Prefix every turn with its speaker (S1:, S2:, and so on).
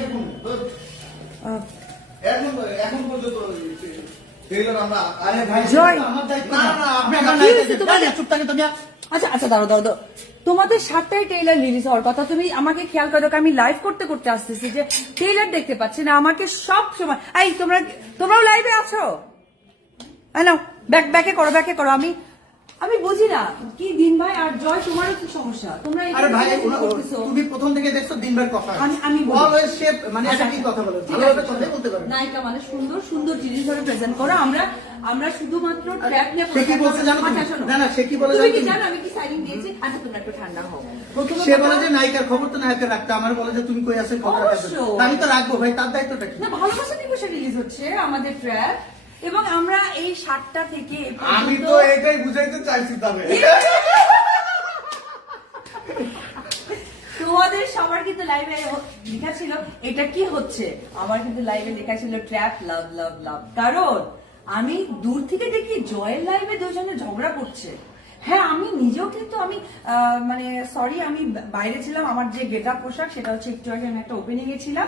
S1: দেখুন ধুর। আহ, এখন এখন পর্যন্ত ট্রেলার আমরা আরে ভাই জয়। সেটা তো আমার দায়িত্ব না, না না, আপনি আপনার আমার কি দায়িত্ব হয়েছে দিন।
S2: তোমার? না, না, চুপ থাকে তুমি আচ্ছা আচ্ছা দাঁড়ো দাঁড়ো দাঁড়ো। তোমাদের সাতটায় ট্রেলার রিলিজ হওয়ার কথা তুমি আমাকে খেয়াল করো আমি লাইভ করতে করতে আসতেছি যে ট্রেলার দেখতে পাচ্ছি না আমাকে সব সময় এই তোমরা তোমরাও লাইভে আছো নাও ব্যাক ব্যাকে করো ব্যাকে করো আমি আমি বুঝি না। কি দিন ভাই? আর জয় তোমারও কি সমস্যা। তোমরা
S1: আরে ভাই? তুমি প্রথম থেকে দেখছ দিনবার কথা। আমি- আমি। অলওয়েজ সে মানে আচ্ছা, এটা কি কথা বলো। ভালোভাবে কথাই বলতে পারো।
S2: নায়িকা মানে সুন্দর সুন্দর জিনিস ধরে প্রেজেন্ট করো। আমরা আমরা শুধুমাত্র ট্র্যাপ নিয়ে
S1: সে কি বলছে জানো? আচ্ছা, না, না, সে কি বলে তুমি
S2: কি জানো? আমি কি সাইলিং দিয়েছি? আচ্ছা তোমরা একটু ঠান্ডা হও।
S1: প্রথম সে বলে যে নায়িকার খবর তো নায়িকা রাখতে। আমার বলে যে তুমি কই আছে? খবর। তা আমি তো রাখব ভাই। তার দায়িত্বটা কি?
S2: না ভালোবাসা দিবসে রিলিজ হচ্ছে আমাদের ট্র্যাপ এবং আমরা এই সাতটা থেকে
S1: আমি তো এটাই বুঝাইতে চাইছি তবে
S2: তোমাদের সবার কিন্তু লাইভে লেখা ছিল এটা কি হচ্ছে? আমার কিন্তু লাইভে লেখা ছিল ট্র্যাপ লাভ লাভ লাভ কারণ আমি দূর থেকে দেখি জয়ের লাইভে দুজনে ঝগড়া করছে। হ্যাঁ আমি নিজেও কিন্তু আমি মানে সরি আমি বাইরে ছিলাম আমার যে গেটা পোশাক সেটা হচ্ছে একটু আগে আমি একটা ওপেনিং এ ছিলাম।